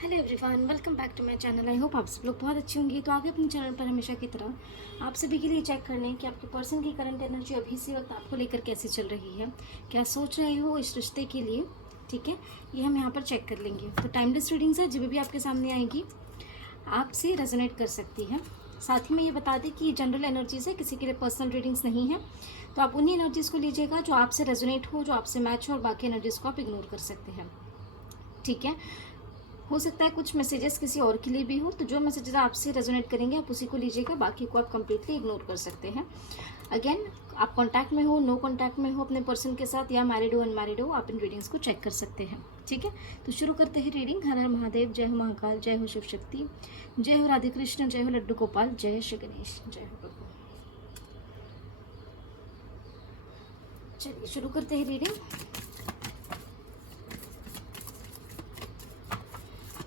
Hello everyone, welcome back to my channel. I hope आप सब लोग बहुत अच्छे होंगे। तो आगे अपने चैनल पर हमेशा की तरह आप सभी के लिए चेक करने हैं कि आपके पर्सन की करंट एनर्जी अभी इसी वक्त आपको लेकर कैसे चल रही है, क्या सोच रहे हो इस रिश्ते के लिए। ठीक है, ये हम यहाँ पर चेक कर लेंगे। तो टाइमलेस रीडिंग्स है, जब भी आपके सामने आएगी आपसे रेजोनेट कर सकती है। साथ ही में ये बता दें कि जनरल एनर्जीज है, किसी के लिए पर्सनल रीडिंग्स नहीं है। तो आप उन्हीं एनर्जीज़ को लीजिएगा जो आपसे रेजोनेट हो, जो आपसे मैच हो, और बाकी एनर्जीज़ को आप इग्नोर कर सकते हैं। ठीक है, हो सकता है कुछ मैसेजेस किसी और के लिए भी हो, तो जो मैसेजेस आपसे रेजोनेट करेंगे आप उसी को लीजिएगा, बाकी को आप कंप्लीटली इग्नोर कर सकते हैं। अगेन, आप कांटेक्ट में हो, नो कांटेक्ट में हो अपने पर्सन के साथ, या मैरिड हो अनमैरिड हो, आप इन रीडिंग्स को चेक कर सकते हैं। ठीक है, तो शुरू करते हैं रीडिंग। हर हर महादेव, जय हो महाकाल, जय हो शिव शक्ति, जय हो राधे कृष्ण, जय हो लड्डू गोपाल, जय श्री गणेश, जय हो प्रभु। चलिए शुरू करते हैं रीडिंग।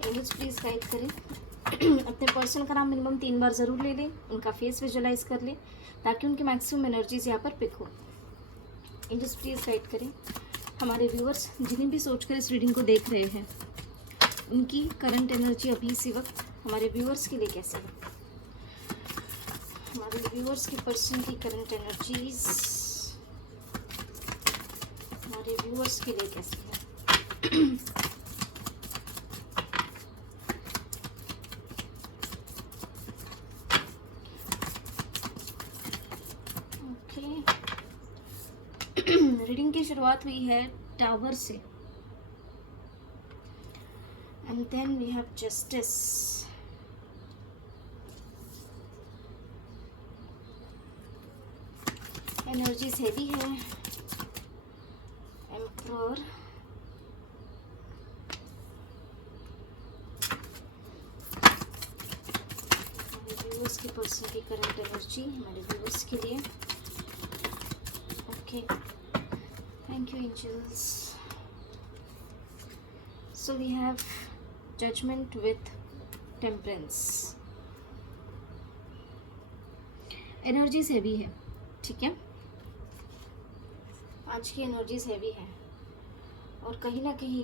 एंजल्स प्लीज गाइड करें। अपने पर्सन का नाम मिनिमम 3 बार ज़रूर ले लें, उनका फेस विजुअलाइज कर लें ताकि उनकी मैक्सिमम एनर्जीज यहाँ पर पिक हो। एंजल्स प्लीज गाइड करें हमारे व्यूअर्स जिन्हें भी सोचकर इस रीडिंग को देख रहे हैं, उनकी करंट एनर्जी अभी इसी वक्त हमारे व्यूअर्स के लिए कैसे है। हमारे व्यूअर्स के पर्सन की करंट एनर्जीज हमारे व्यूअर्स के लिए कैसे है। रीडिंग की शुरुआत हुई है टावर से, and then we have justice. Energies heavy है। एम्परर, हमारे व्यूअर्स के पर्सन की करंट एनर्जी हमारे व्यूअर्स के लिए। Okay, thank you angels. So we have judgment with temperance. Energies heavy है। ठीक है, आज की एनर्जीज हैवी है और कहीं ना कहीं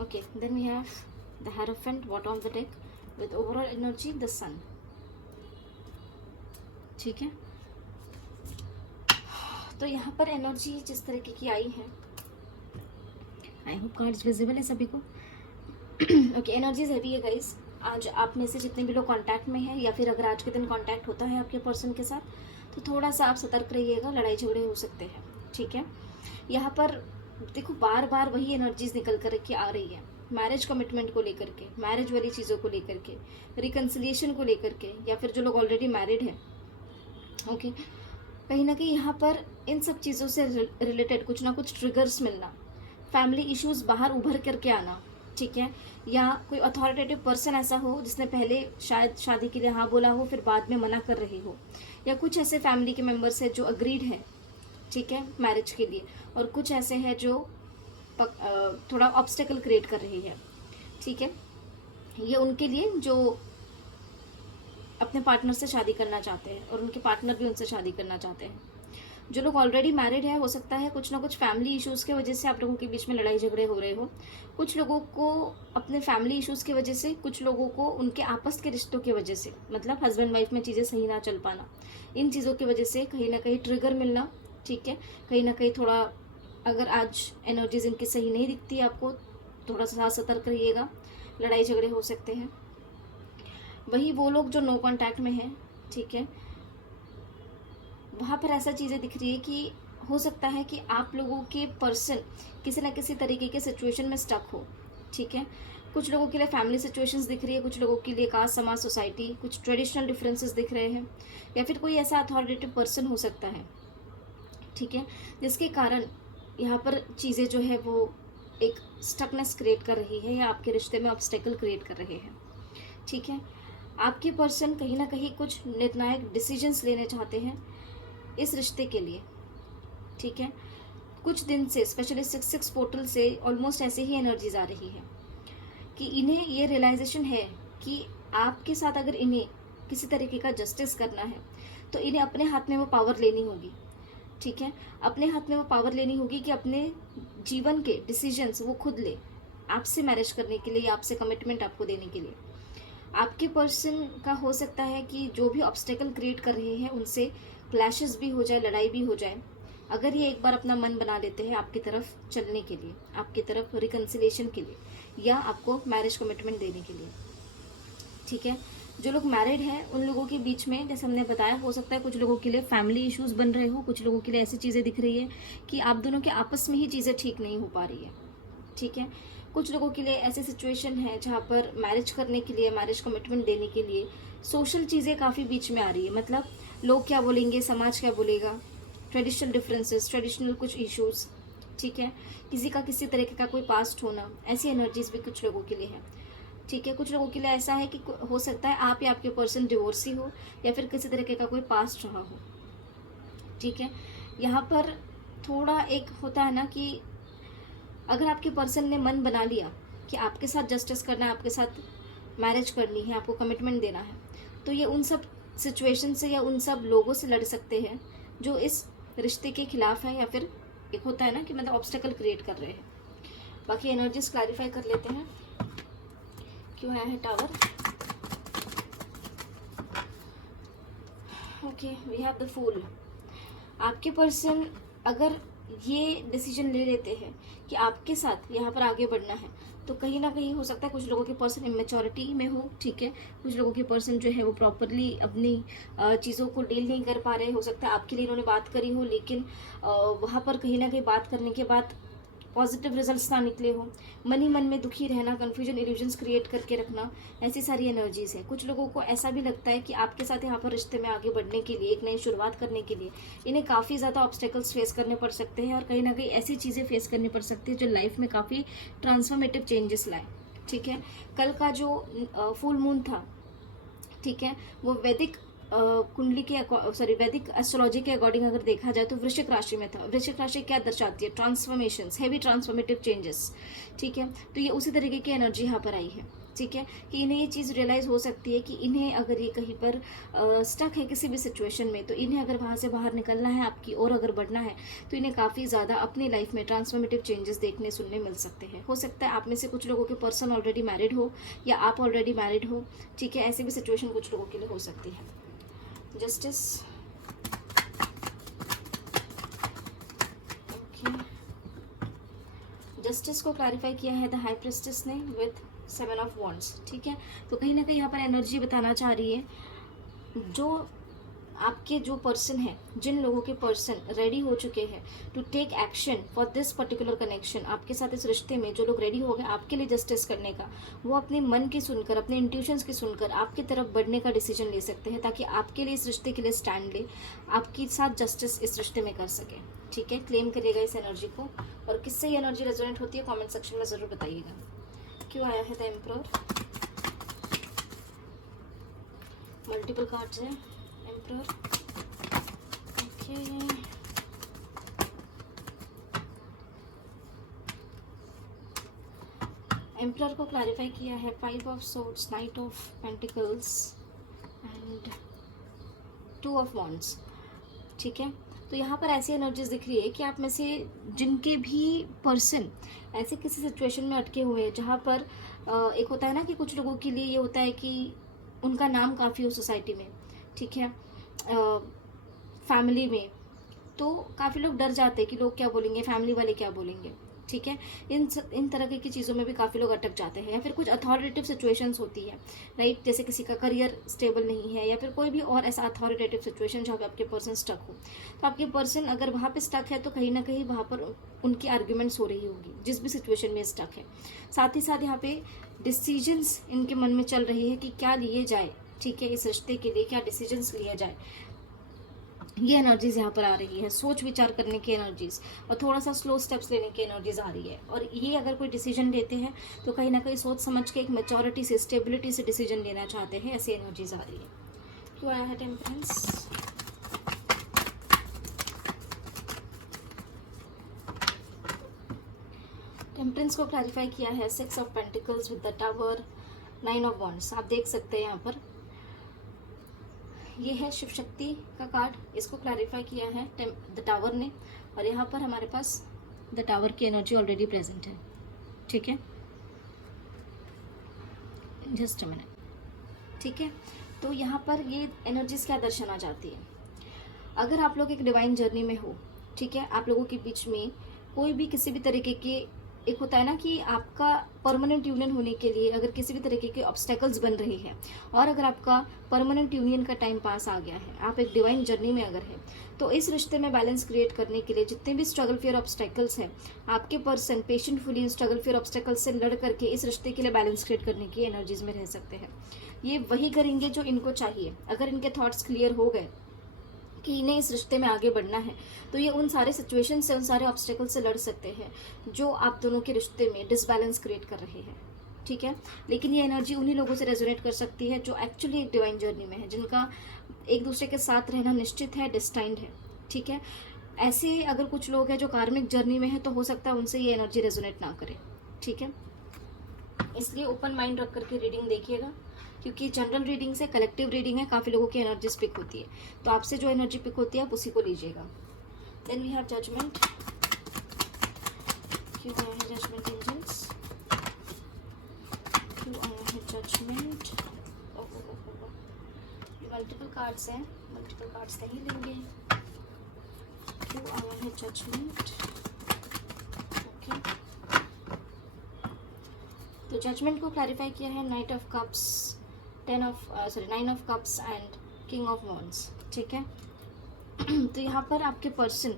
okay, then we have the hierophant bottom of the deck with overall energy the sun. ठीक है, तो यहाँ पर एनर्जी जिस तरीके की आई है, आई होप कार्ड्स विजिबल है सभी को। ओके, एनर्जीज हैवी है गाइस। आज आप में से जितने भी लोग कांटेक्ट में हैं, या फिर अगर आज के दिन कांटेक्ट होता है आपके पर्सन के साथ, तो थोड़ा सा आप सतर्क रहिएगा, लड़ाई झगड़े हो सकते हैं। ठीक है, यहाँ पर देखो बार बार वही एनर्जीज निकल कर के आ रही है, मैरिज कमिटमेंट को लेकर के, मैरिज वाली चीज़ों को लेकर के, रिकन्सिलिएशन को लेकर के, या फिर जो लोग ऑलरेडी मैरिड हैं। ओके, कहीं ना कहीं यहाँ पर इन सब चीज़ों से रिलेटेड कुछ ना कुछ ट्रिगर्स मिलना, फैमिली इश्यूज बाहर उभर करके आना। ठीक है, या कोई अथॉरिटेटिव पर्सन ऐसा हो जिसने पहले शायद शादी के लिए हाँ बोला हो, फिर बाद में मना कर रही हो, या कुछ ऐसे फैमिली के मेंबर्स हैं जो अग्रीड हैं, ठीक है, मैरिज के लिए, और कुछ ऐसे हैं जो थोड़ा ऑब्स्टेकल क्रिएट कर रही है। ठीक है, ये उनके लिए जो अपने पार्टनर से शादी करना चाहते हैं और उनके पार्टनर भी उनसे शादी करना चाहते हैं। जो लोग ऑलरेडी मैरिड है, हो सकता है कुछ ना कुछ फैमिली इश्यूज़ की वजह से आप लोगों के बीच में लड़ाई झगड़े हो रहे हो। कुछ लोगों को अपने फैमिली इश्यूज़ की वजह से, कुछ लोगों को उनके आपस के रिश्तों की वजह से, मतलब हस्बैंड वाइफ में चीज़ें सही ना चल पाना, इन चीज़ों की वजह से कहीं ना कहीं ट्रिगर मिलना। ठीक है, कहीं ना कहीं थोड़ा, अगर आज एनर्जीज इनकी सही नहीं दिखती आपको, थोड़ा सा सतर्क रहिएगा, लड़ाई झगड़े हो सकते हैं। वही वो लोग जो नो कांटेक्ट में हैं, ठीक है, वहाँ पर ऐसा चीज़ें दिख रही है कि हो सकता है कि आप लोगों के पर्सन किसी ना किसी तरीके के सिचुएशन में स्टक हो। ठीक है, कुछ लोगों के लिए फैमिली सिचुएशंस दिख रही है, कुछ लोगों के लिए कास्ट, समाज, सोसाइटी, कुछ ट्रेडिशनल डिफरेंसेस दिख रहे हैं, या फिर कोई ऐसा अथॉरिटेटिव पर्सन हो सकता है, ठीक है, जिसके कारण यहाँ पर चीज़ें जो है वो एक स्टकनेस क्रिएट कर रही है, या आपके रिश्ते में ऑब्स्टेकल क्रिएट कर रहे हैं। ठीक है, आपके पर्सन कहीं ना कहीं कुछ निर्णायक डिसीजंस लेने चाहते हैं इस रिश्ते के लिए। ठीक है, कुछ दिन से स्पेशली 6-6 पोर्टल से ऑलमोस्ट ऐसे ही एनर्जीज आ रही है कि इन्हें ये रियलाइजेशन है कि आपके साथ अगर इन्हें किसी तरीके का जस्टिस करना है तो इन्हें अपने हाथ में वो पावर लेनी होगी। ठीक है, अपने हाथ में वो पावर लेनी होगी कि अपने जीवन के डिसीजंस वो खुद ले। आपसे मैरिज करने के लिए या आपसे कमिटमेंट आपको देने के लिए। आपके पर्सन का हो सकता है कि जो भी ऑब्स्टेकल क्रिएट कर रहे हैं उनसे क्लैशेस भी हो जाए, लड़ाई भी हो जाए। अगर ये एक बार अपना मन बना लेते हैं आपकी तरफ चलने के लिए, आपकी तरफ रिकन्सिलेशन के लिए, या आपको मैरिज कमिटमेंट देने के लिए, ठीक है। जो लोग मैरिड हैं उन लोगों के बीच में, जैसे हमने बताया, हो सकता है कुछ लोगों के लिए फैमिली इश्यूज बन रहे हो, कुछ लोगों के लिए ऐसी चीज़ें दिख रही है कि आप दोनों के आपस में ही चीज़ें ठीक नहीं हो पा रही है, ठीक है। कुछ लोगों के लिए ऐसी सिचुएशन है जहाँ पर मैरिज करने के लिए, मैरिज कमिटमेंट देने के लिए सोशल चीज़ें काफ़ी बीच में आ रही है। मतलब लोग क्या बोलेंगे, समाज क्या बोलेगा, ट्रेडिशनल डिफरेंसेस, ट्रेडिशनल कुछ इश्यूज़, ठीक है। किसी का किसी तरीके का कोई पास्ट होना, ऐसी एनर्जीज भी कुछ लोगों के लिए है, ठीक है। कुछ लोगों के लिए ऐसा है कि हो सकता है आप या आपके पर्सन डिवोर्सी हो या फिर किसी तरीके का कोई पास्ट रहा हो, ठीक है। यहाँ पर थोड़ा एक होता है ना कि अगर आपके पर्सन ने मन बना लिया कि आपके साथ जस्टिस करना है, आपके साथ मैरिज करनी है, आपको कमिटमेंट देना है, तो ये उन सब सिचुएशन से या उन सब लोगों से लड़ सकते हैं जो इस रिश्ते के खिलाफ है, या फिर एक होता है ना कि मतलब ऑब्स्टेकल क्रिएट कर रहे हैं। बाकी एनर्जीज क्लैरिफाई कर लेते हैं। क्यों आया है tower? Okay, we have the fool. आपके पर्सन अगर ये डिसीजन ले लेते हैं कि आपके साथ यहाँ पर आगे बढ़ना है, तो कहीं ना कहीं हो सकता है कुछ लोगों के पर्सन इमेच्योरिटी में हो, ठीक है। कुछ लोगों के पर्सन जो है वो प्रॉपरली अपनी चीज़ों को डील नहीं कर पा रहे। हो सकता है आपके लिए इन्होंने बात करी हो, लेकिन वहाँ पर कहीं ना कहीं बात करने के बाद पॉजिटिव रिजल्ट्स ना निकले हो। मन ही मन में दुखी रहना, कन्फ्यूजन, इल्यूजन्स क्रिएट करके रखना, ऐसी सारी एनर्जीज है। कुछ लोगों को ऐसा भी लगता है कि आपके साथ यहाँ पर रिश्ते में आगे बढ़ने के लिए, एक नई शुरुआत करने के लिए इन्हें काफ़ी ज़्यादा ऑब्स्टेकल्स फेस करने पड़ सकते हैं, और कहीं ना कहीं ऐसी चीज़ें फेस करनी पड़ सकती है जो लाइफ में काफ़ी ट्रांसफॉर्मेटिव चेंजेस लाए, ठीक है। कल का जो फुल मून था, ठीक है, वो वैदिक कुंडली के वैदिक एस्ट्रोलॉजी के अकॉर्डिंग अगर देखा जाए तो वृश्चिक राशि में था। वृश्चिक राशि क्या दर्शाती है? ट्रांसफॉर्मेशंस, हैवी ट्रांसफॉर्मेटिव चेंजेस, ठीक है। तो ये उसी तरीके की एनर्जी यहाँ पर आई है, ठीक है, कि इन्हें ये चीज़ रियलाइज़ हो सकती है कि इन्हें अगर ये कहीं पर स्टक है किसी भी सिचुएशन में, तो इन्हें अगर वहाँ से बाहर निकलना है, आपकी ओर अगर बढ़ना है, तो इन्हें काफ़ी ज़्यादा अपनी लाइफ में ट्रांसफॉर्मेटिव चेंजेस देखने सुनने मिल सकते हैं। हो सकता है आप में से कुछ लोगों के पर्सन ऑलरेडी मैरिड हो या आप ऑलरेडी मैरिड हो, ठीक है। ऐसी भी सिचुएशन कुछ लोगों के लिए हो सकती है। जस्टिस, ओके, जस्टिस को क्लैरिफाई किया है द हाई प्रिस्टेस ने विथ 7 ऑफ वॉन्ड्स, ठीक है। तो कहीं ना कहीं यहाँ पर एनर्जी बताना चाह रही है, जो आपके जो पर्सन है, जिन लोगों के पर्सन रेडी हो चुके हैं to take action for this particular connection, आपके साथ इस रिश्ते में जो लोग रेडी हो गए आपके लिए जस्टिस करने का, वो अपने मन की सुनकर, अपने इंट्यूशंस की सुनकर आपकी तरफ बढ़ने का डिसीजन ले सकते हैं, ताकि आपके लिए इस रिश्ते के लिए स्टैंड ले, आपके साथ जस्टिस इस रिश्ते में कर सके, ठीक है। क्लेम करिएगा इस एनर्जी को, और किससे ये एनर्जी रेजोनेट होती है कॉमेंट सेक्शन में ज़रूर बताइएगा। क्यों आया है द एम्परर? मल्टीपल कार्ड्स हैं एम्परर, ओके। एम्परर को क्लैरिफाई किया है 5 of swords, night of pentacles and 2 of wands, ठीक है। तो यहाँ पर ऐसी एनर्जीज दिख रही है कि आप में से जिनके भी पर्सन ऐसे किसी सिचुएशन में अटके हुए हैं जहाँ पर एक होता है ना कि कुछ लोगों के लिए ये होता है कि उनका नाम काफ़ी हो सोसाइटी में, ठीक है, फैमिली में, तो काफ़ी लोग डर जाते हैं कि लोग क्या बोलेंगे, फैमिली वाले क्या बोलेंगे, ठीक है। इन तरह की चीज़ों में भी काफ़ी लोग अटक जाते हैं, या फिर कुछ अथॉरिटेटिव सिचुएशंस होती है, राइट, जैसे किसी का करियर स्टेबल नहीं है या फिर कोई भी और ऐसा अथॉरिटेटिव सिचुएशन जहाँ पे आपके पर्सन स्टक हो। तो आपके पर्सन अगर वहाँ पे स्टक है तो कहीं ना कहीं वहाँ पर उनकी आर्ग्यूमेंट्स हो रही होगी जिस भी सिचुएशन में स्टक है। साथ ही साथ यहाँ पे डिसीजंस इनके मन में चल रही है कि क्या लिए जाए, ठीक है, इस रिश्ते के लिए क्या डिसीजंस लिया जाए। ये एनर्जीज यहाँ पर आ रही है, सोच विचार करने की एनर्जीज और थोड़ा सा स्लो स्टेप्स लेने की एनर्जीज आ रही है। और ये अगर कोई डिसीजन लेते हैं तो कहीं ना कहीं सोच समझ के एक मैच्योरिटी से, स्टेबिलिटी से डिसीजन लेना चाहते हैं, ऐसी एनर्जीज आ रही है। क्यों आया है टेम्परेंस? टेम्परेंस को क्लैरिफाई किया है 6 of pentacles with the tower, 9 of wands. आप देख सकते हैं यहाँ पर ये है शिव शक्ति का कार्ड, इसको क्लैरिफाई किया है द टावर ने, और यहाँ पर हमारे पास द टावर की एनर्जी ऑलरेडी प्रेजेंट है, ठीक है। जस्ट अ मिनट, ठीक है। तो यहाँ पर ये एनर्जीज क्या दर्शाना चाहती है, अगर आप लोग एक डिवाइन जर्नी में हो, ठीक है, आप लोगों के बीच में कोई भी किसी भी तरीके के, एक होता है ना कि आपका परमानेंट यूनियन होने के लिए अगर किसी भी तरीके के ऑब्स्टेकल्स बन रहे हैं, और अगर आपका परमानेंट यूनियन का टाइम पास आ गया है, आप एक डिवाइन जर्नी में अगर है, तो इस रिश्ते में बैलेंस क्रिएट करने के लिए जितने भी स्ट्रगल फियर ऑब्स्टेकल्स हैं, आपके पर्सन पेशेंटफुली स्ट्रगल फियर ऑब्स्टेकल्स से लड़ करके इस रिश्ते के लिए बैलेंस क्रिएट करने की एनर्जीज में रह सकते हैं। ये वही करेंगे जो इनको चाहिए। अगर इनके थॉट्स क्लियर हो गए कि इन्हें इस रिश्ते में आगे बढ़ना है, तो ये उन सारे सिचुएशन से, उन सारे ऑब्स्टेकल से लड़ सकते हैं जो आप दोनों के रिश्ते में डिसबैलेंस क्रिएट कर रहे हैं, ठीक है। लेकिन ये एनर्जी उन्हीं लोगों से रेजोनेट कर सकती है जो एक्चुअली एक डिवाइन जर्नी में है, जिनका एक दूसरे के साथ रहना निश्चित है, डिस्टाइंड है, ठीक है। ऐसे अगर कुछ लोग हैं जो कार्मिक जर्नी में है, तो हो सकता है उनसे ये एनर्जी रेजोनेट ना करे, ठीक है। इसलिए ओपन माइंड रख करके रीडिंग देखिएगा, क्योंकि जनरल रीडिंग से कलेक्टिव रीडिंग है, काफ़ी लोगों की एनर्जीज पिक होती है, तो आपसे जो एनर्जी पिक होती है आप उसी को लीजिएगा। देन वी हैव जजमेंट, क्यों आया है जजमेंट एंजल्स, क्यों आया है जजमेंट। ये मल्टीपल कार्ड्स हैं, मल्टीपल कार्ड्स नहीं लेंगे। क्यों आया है जजमेंट, ओके। तो जजमेंट को क्लैरिफाई किया है night of cups, 9 of cups and king of wands, ठीक है। तो यहाँ पर आपके पर्सन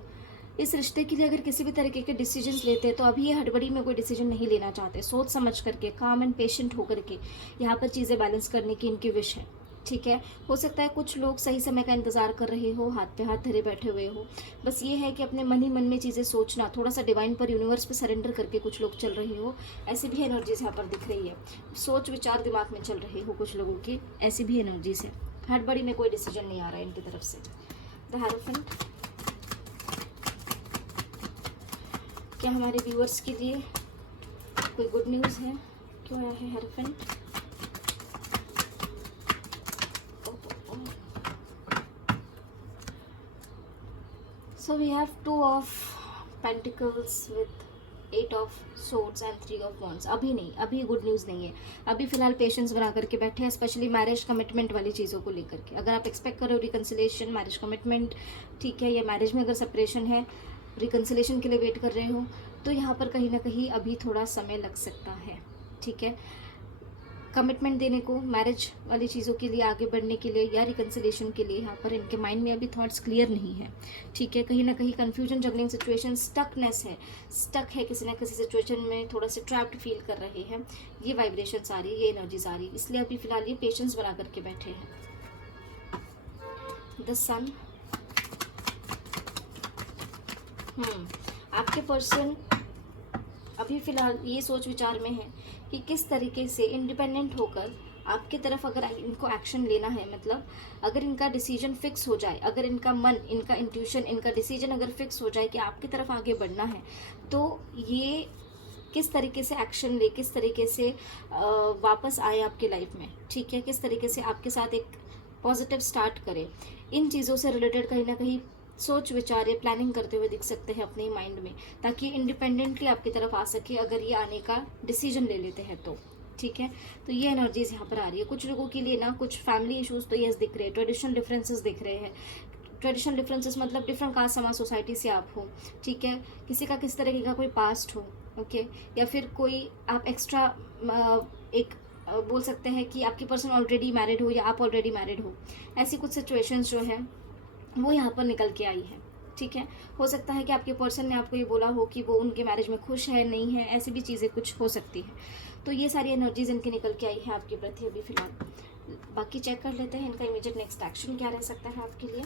इस रिश्ते के लिए अगर किसी भी तरीके के डिसीजंस लेते हैं, तो अभी ये हड़बड़ी में कोई डिसीजन नहीं लेना चाहते, सोच समझ करके काम एंड पेशेंट होकर के यहाँ पर चीज़ें बैलेंस करने की इनकी विश है, ठीक है। हो सकता है कुछ लोग सही समय का इंतजार कर रहे हो, हाथ पे हाथ धरे बैठे हुए हो। बस ये है कि अपने मन ही मन में चीज़ें सोचना, थोड़ा सा डिवाइन पर, यूनिवर्स पे सरेंडर करके कुछ लोग चल रहे हो, ऐसी भी एनर्जीज यहाँ पर दिख रही है। सोच विचार दिमाग में चल रहे हो कुछ लोगों की, ऐसी भी एनर्जीज है। हड़बड़ी में कोई डिसीजन नहीं आ रहा है इनकी तरफ से। द हेरोफेंट, क्या हमारे व्यूअर्स के लिए कोई गुड न्यूज़ है? क्यों आया है hierophant? So we have 2 of Pentacles with 8 of Swords and 3 of Wands. अभी नहीं, अभी गुड न्यूज़ नहीं है। अभी फिलहाल पेशेंस बना करके बैठे हैं, स्पेशली मैरिज कमिटमेंट वाली चीज़ों को लेकर के। अगर आप एक्सपेक्ट कर रहे हो रिकन्सिलेशन, मैरिज कमिटमेंट, ठीक है, या मैरिज में अगर सेपरेशन है, रिकन्सिलेशन के लिए वेट कर रहे हो, तो यहाँ पर कहीं ना कहीं अभी थोड़ा समय लग सकता है, ठीक है। कमिटमेंट देने को, मैरिज वाली चीज़ों के लिए आगे बढ़ने के लिए या रिकन्सिलेशन के लिए यहाँ पर इनके माइंड में अभी थॉट्स क्लियर नहीं है, ठीक है। कहीं ना कहीं कन्फ्यूजन, जगलिंग सिचुएशन, स्टकनेस है, स्टक है किसी ना किसी सिचुएशन में, थोड़ा सा ट्रैप्ड फील कर रहे हैं। ये वाइब्रेशंस आ रही है, ये एनर्जीज आ रही है, इसलिए अभी फिलहाल ये पेशेंस बना करके बैठे हैं। द सन, आपके पर्सन अभी फिलहाल ये सोच विचार में है कि किस तरीके से इंडिपेंडेंट होकर आपकी तरफ अगर इनको एक्शन लेना है, मतलब अगर इनका डिसीजन फिक्स हो जाए, अगर इनका मन, इनका इंट्यूशन, इनका डिसीजन अगर फिक्स हो जाए कि आपकी तरफ आगे बढ़ना है, तो ये किस तरीके से एक्शन ले, किस तरीके से वापस आए आपकी लाइफ में, ठीक है, किस तरीके से आपके साथ एक पॉजिटिव स्टार्ट करे, इन चीज़ों से रिलेटेड कहीं ना कहीं सोच विचार या प्लानिंग करते हुए दिख सकते हैं अपने माइंड में, ताकि इंडिपेंडेंटली आपकी तरफ आ सके अगर ये आने का डिसीजन ले लेते हैं तो, ठीक है। तो ये एनर्जीज यहाँ पर आ रही है। कुछ लोगों के लिए ना कुछ फैमिली इश्यूज तो यस दिख रहे हैं, ट्रेडिशनल डिफरेंसेस दिख रहे हैं। ट्रेडिशनल डिफरेंसेस मतलब डिफरेंट कास्ट, समाज, सोसाइटी से आप हो, ठीक है, किसी का किस तरीके का कोई पास्ट हो, ओके, या फिर कोई आप एक्स्ट्रा एक बोल सकते हैं कि आपकी पर्सन ऑलरेडी मैरिड हो या आप ऑलरेडी मैरिड हो, ऐसी कुछ सिचुएशंस जो है वो यहाँ पर निकल के आई है, ठीक है। हो सकता है कि आपके पर्सन ने आपको ये बोला हो कि वो उनके मैरिज में खुश है, नहीं है, ऐसी भी चीज़ें कुछ हो सकती है। तो ये सारी एनर्जीज इनकी निकल के आई है आपके प्रति अभी फिलहाल। बाकी चेक कर लेते हैं इनका इमीडिएट नेक्स्ट एक्शन क्या रह सकता है आपके लिए।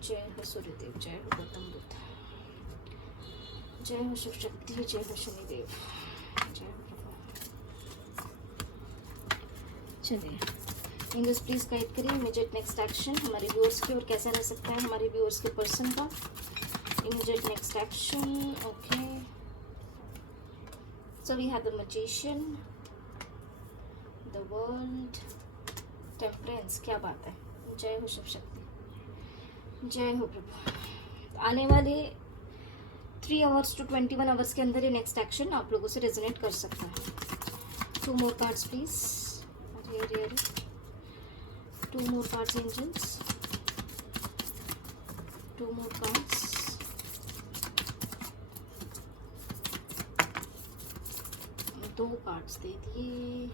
जय हो सूर्यदेव, जय हो गौतम बुद्ध, जय हो शिव शक्ति, जय हो शनिदेव, जय हो प्रभु। चलिए इंग्लिश प्लीज गाइड करिए इमीडिएट नेक्स्ट एक्शन हमारे व्यूअर्स की, और कैसा रह सकता है हमारे व्यूअर्स के पर्सन का immediate next action. Okay, so we have the magician, the world, temperance, क्या बात है, जय हो शिव शक्ति, जय हो प्रभु। आने वाले 3 आवर्स टू 21 आवर्स के अंदर ये नेक्स्ट एक्शन आप लोगों से रेजोनेट कर सकता है। 2 more cards please. here. 2 more cards, angels. 2 more cards. दो कार्ड्स दे दिए,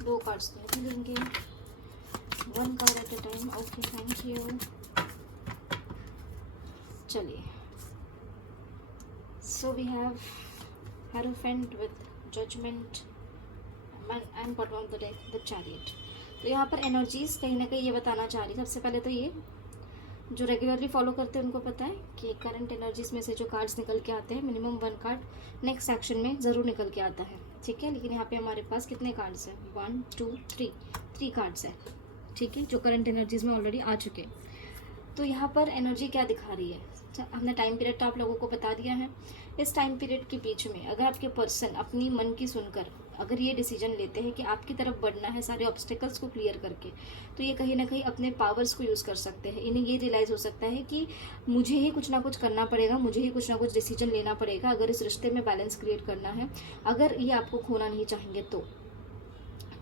2 कार्ड्स नहीं लेंगे, 1 card at a time. Okay, thank you. चलिए, so we have hierophant with judgement and bottom of the deck the chariot. तो यहाँ पर energies कहीं ना कहीं ये बताना चाह रही. सबसे पहले तो ये जो रेगुलरली फॉलो करते हैं उनको पता है कि करंट एनर्जीज में से जो कार्ड्स निकल के आते हैं, मिनिमम 1 कार्ड नेक्स्ट सेक्शन में ज़रूर निकल के आता है. ठीक है, लेकिन यहाँ पे हमारे पास कितने कार्ड्स हैं? 1 2 3 कार्ड्स हैं. ठीक है, जो करंट एनर्जीज में ऑलरेडी आ चुके हैं. तो यहाँ पर एनर्जी क्या दिखा रही है? हमने टाइम पीरियड तो आप लोगों को बता दिया है. इस टाइम पीरियड के बीच में अगर आपके पर्सन अपनी मन की सुनकर अगर ये डिसीजन लेते हैं कि आपकी तरफ बढ़ना है सारे ऑब्स्टिकल्स को क्लियर करके, तो ये कहीं ना कहीं अपने पावर्स को यूज़ कर सकते हैं. इन्हें ये रियलाइज़ हो सकता है कि मुझे ही कुछ ना कुछ करना पड़ेगा, मुझे ही कुछ ना कुछ डिसीजन लेना पड़ेगा अगर इस रिश्ते में बैलेंस क्रिएट करना है, अगर ये आपको खोना नहीं चाहेंगे तो.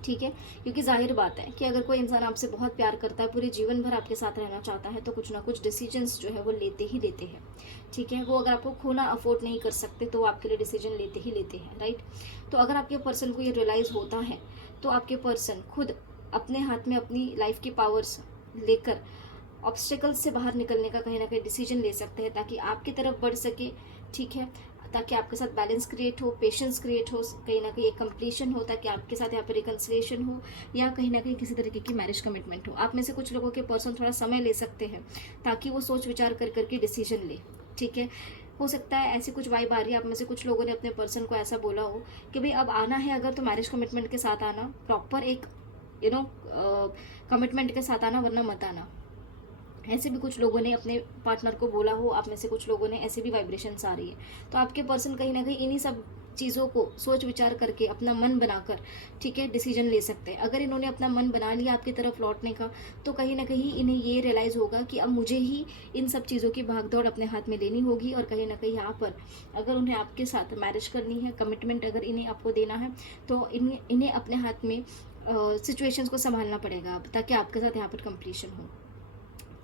ठीक है, क्योंकि जाहिर बात है कि अगर कोई इंसान आपसे बहुत प्यार करता है, पूरे जीवन भर आपके साथ रहना चाहता है, तो कुछ ना कुछ डिसीजंस जो है वो लेते ही लेते हैं. ठीक है, वो अगर आपको खोना अफोर्ड नहीं कर सकते तो वो आपके लिए डिसीजन लेते ही लेते हैं. राइट, तो अगर आपके पर्सन को ये रियलाइज़ होता है तो आपके पर्सन खुद अपने हाथ में अपनी लाइफ की पावर्स लेकर ऑब्स्टिकल्स से बाहर निकलने का कहीं ना कहीं डिसीजन ले सकते हैं ताकि आपकी तरफ बढ़ सके. ठीक है, ताकि आपके साथ बैलेंस क्रिएट हो, पेशेंस क्रिएट हो, कहीं ना कहीं एक कंप्लीशन हो, ताकि आपके साथ यहाँ पर रिकन्सिलेशन हो, या कहीं ना कहीं किसी तरीके की मैरिज कमिटमेंट हो. आप में से कुछ लोगों के पर्सन थोड़ा समय ले सकते हैं ताकि वो सोच विचार कर करके डिसीजन ले. ठीक है, हो सकता है ऐसी कुछ वाइब आ रही है आप में से कुछ लोगों ने अपने पर्सन को ऐसा बोला हो कि भाई अब आना है अगर तो मैरिज कमिटमेंट के साथ आना, प्रॉपर एक कमिटमेंट के साथ आना, वरना मत आना. ऐसे भी कुछ लोगों ने अपने पार्टनर को बोला हो. आप में से कुछ लोगों ने ऐसे भी वाइब्रेशंस आ रही है. तो आपके पर्सन कहीं ना कहीं इन्हीं सब चीज़ों को सोच विचार करके अपना मन बनाकर, ठीक है, डिसीजन ले सकते हैं. अगर इन्होंने अपना मन बना लिया आपकी तरफ लौटने का, तो कहीं ना कहीं इन्हें ये रियलाइज़ होगा कि अब मुझे ही इन सब चीज़ों की भागदौड़ अपने हाथ में लेनी होगी. और कहीं ना कहीं यहाँ पर अगर उन्हें आपके साथ मैरिज करनी है, कमिटमेंट अगर इन्हें आपको देना है, तो इन्हें अपने हाथ में सिचुएशंस को संभालना पड़ेगा अब, ताकि आपके साथ यहाँ पर कंप्लीशन हो.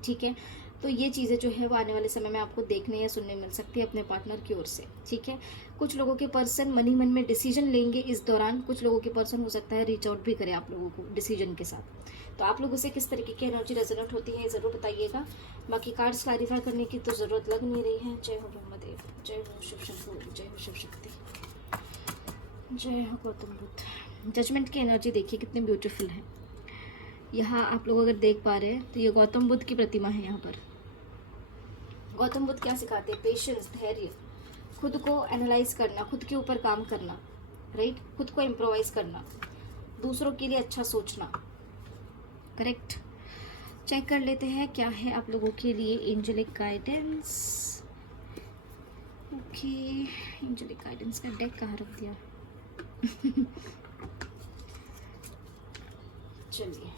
ठीक है, तो ये चीज़ें जो है वो आने वाले समय में आपको देखने या सुनने मिल सकती है अपने पार्टनर की ओर से. ठीक है, कुछ लोगों के पर्सन मन ही मन में डिसीजन लेंगे इस दौरान. कुछ लोगों के पर्सन हो सकता है रीच आउट भी करें आप लोगों को डिसीजन के साथ. तो आप लोगों से किस तरीके की एनर्जी रेजोनेट होती है ज़रूर बताइएगा. बाकी कार्ड्स क्लैरिफाई करने की तो ज़रूरत लग नहीं रही है. जय हो ब्रह्मदेव, जय हो शिव शंभू, जय हो शिव शक्ति, जय हो गौतम बुद्ध. जजमेंट की एनर्जी देखिए कितनी ब्यूटीफुल है. यहाँ आप लोग अगर देख पा रहे हैं तो ये गौतम बुद्ध की प्रतिमा है. यहाँ पर गौतम बुद्ध क्या सिखाते हैं? पेशेंस, धैर्य, खुद को एनालाइज करना, खुद के ऊपर काम करना. राइट, खुद को इम्प्रोवाइज करना, दूसरों के लिए अच्छा सोचना. करेक्ट. चेक कर लेते हैं क्या है आप लोगों के लिए angelic guidance. Okay, angelic guidance का डेक कहाँ रख दिया? चलिए,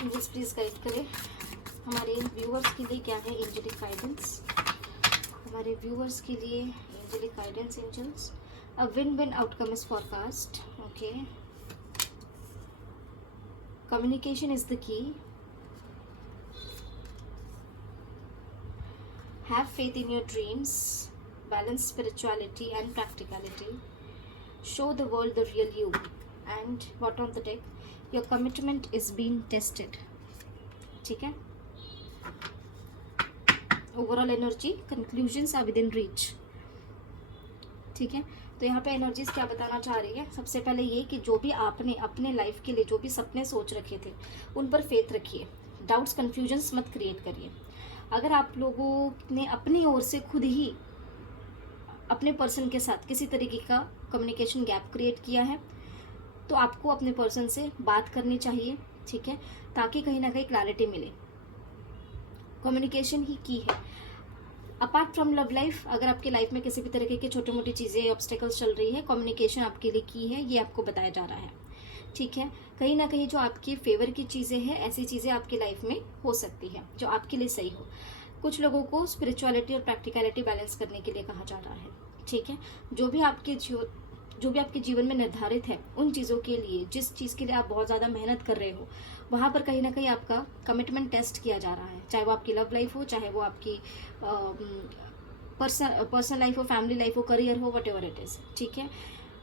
प्लीज गाइड करें हमारे व्यूअर्स के लिए क्या है एंजेलिक गाइडेंस. हमारे व्यूअर्स के लिए angelic guidance angels. A win win outcome is forecast. Okay, communication is the key. Have faith in your dreams. Balance spirituality and practicality. Show the world the real you. And bottom of the deck, your commitment is being tested. ठीक है, overall energy, conclusions are within reach. ठीक है, तो यहाँ पे energies क्या बताना चाह रही है? सबसे पहले ये कि जो भी आपने अपने लाइफ के लिए जो भी सपने सोच रखे थे उन पर फेथ रखिए. डाउट्स, कन्फ्यूजन्स मत क्रिएट करिए. अगर आप लोगों ने अपनी ओर से खुद ही अपने पर्सन के साथ किसी तरीके का कम्युनिकेशन गैप क्रिएट किया है, तो आपको अपने पर्सन से बात करनी चाहिए. ठीक है, ताकि कहीं ना कहीं क्लैरिटी मिले. कम्युनिकेशन ही की है. अपार्ट फ्रॉम लव लाइफ, अगर आपकी लाइफ में किसी भी तरीके की छोटी मोटी चीज़ें, ऑब्स्टेकल्स चल रही है, कम्युनिकेशन आपके लिए की है, ये आपको बताया जा रहा है. ठीक है, कहीं ना कहीं जो आपकी फेवर की चीज़ें हैं, ऐसी चीज़ें आपकी लाइफ में हो सकती है जो आपके लिए सही हो. कुछ लोगों को स्पिरिचुअलिटी और प्रैक्टिकलिटी बैलेंस करने के लिए कहा जा रहा है. ठीक है, जो भी आपके जो भी आपके जीवन में निर्धारित है उन चीज़ों के लिए, जिस चीज़ के लिए आप बहुत ज़्यादा मेहनत कर रहे हो, वहाँ पर कहीं ना कहीं आपका कमिटमेंट टेस्ट किया जा रहा है। चाहे वो आपकी लव लाइफ हो, चाहे वो आपकी पर्सनल लाइफ हो, फैमिली लाइफ हो, करियर हो, वट एवर इट इज़, ठीक है।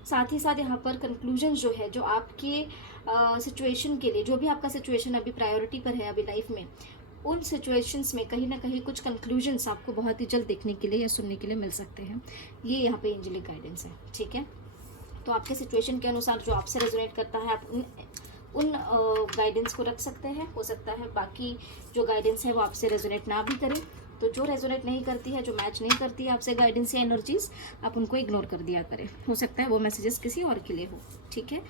साथ ही साथ यहाँ पर कंक्लूजन जो है, जो आपके सिचुएशन के लिए, जो भी आपका सिचुएशन अभी प्रायोरिटी पर है अभी लाइफ में, उन सिचुएशंस में कहीं ना कहीं कुछ कंक्लूजन्स आपको बहुत ही जल्द देखने के लिए या सुनने के लिए मिल सकते हैं। ये यहाँ पे एंजेलिक गाइडेंस है, ठीक है। तो आपके सिचुएशन के अनुसार जो आपसे रेजोनेट करता है, आप उन गाइडेंस को रख सकते हैं। हो सकता है बाकी जो गाइडेंस है वो आपसे रेजोनेट ना भी करें, तो जो रेजोनेट नहीं करती है, जो मैच नहीं करती है आपसे गाइडेंस या एनर्जीज, आप उनको इग्नोर कर दिया करें। हो सकता है वो मैसेजेस किसी और के लिए हो, ठीक है।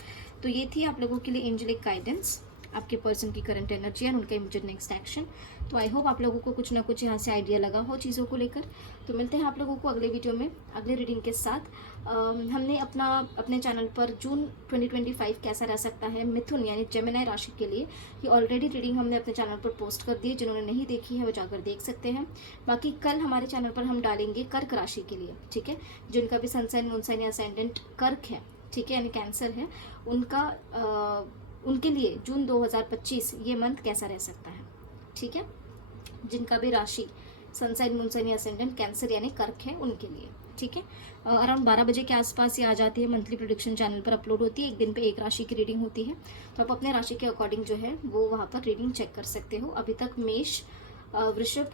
तो ये थी आप लोगों के लिए एंजेलिक गाइडेंस, आपके पर्सन की करंट एनर्जी और उनका इमीडिएट नेक्स्ट एक्शन। तो आई होप आप लोगों को कुछ ना कुछ यहाँ से आइडिया लगा हो चीज़ों को लेकर। तो मिलते हैं आप लोगों को अगले वीडियो में, अगले रीडिंग के साथ। हमने अपने चैनल पर जून 2025 कैसा रह सकता है मिथुन यानी जेमिनी राशि के लिए, ये ऑलरेडी रीडिंग हमने अपने चैनल पर पोस्ट कर दी है। जिन्होंने नहीं देखी है वो जाकर देख सकते हैं। बाकी कल हमारे चैनल पर हम डालेंगे कर्क राशि के लिए, ठीक है। जिनका भी सन साइन, मून साइन या असेंडेंट कर्क है, ठीक है, यानी कैंसर है, उनके लिए जून 2025 ये मंथ कैसा रह सकता है, ठीक है। जिनका भी राशि सनसाइन, मूनसाइन या असेंडेंट कैंसर यानी कर्क है उनके लिए, ठीक है। अराउंड 12 बजे के आसपास ये आ जाती है, मंथली प्रेडिक्शन चैनल पर अपलोड होती है। एक दिन पे एक राशि की रीडिंग होती है, तो आप अपने राशि के अकॉर्डिंग जो है वो वहाँ पर रीडिंग चेक कर सकते हो। अभी तक मेष, वृषभ,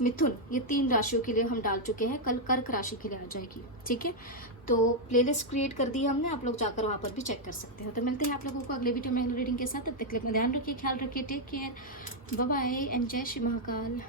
मिथुन, ये 3 राशियों के लिए हम डाल चुके हैं। कल कर्क राशि के लिए आ जाएगी, ठीक है। तो प्लेलिस्ट क्रिएट कर दी है हमने, आप लोग जाकर वहाँ पर भी चेक कर सकते हो। तो मिलते हैं आप लोगों को अगले वीडियो में अगले रीडिंग के साथ। तब तक के लिए अपना ध्यान रखिए, ख्याल रखिए, take care, bye bye and जय श्री महाकाल।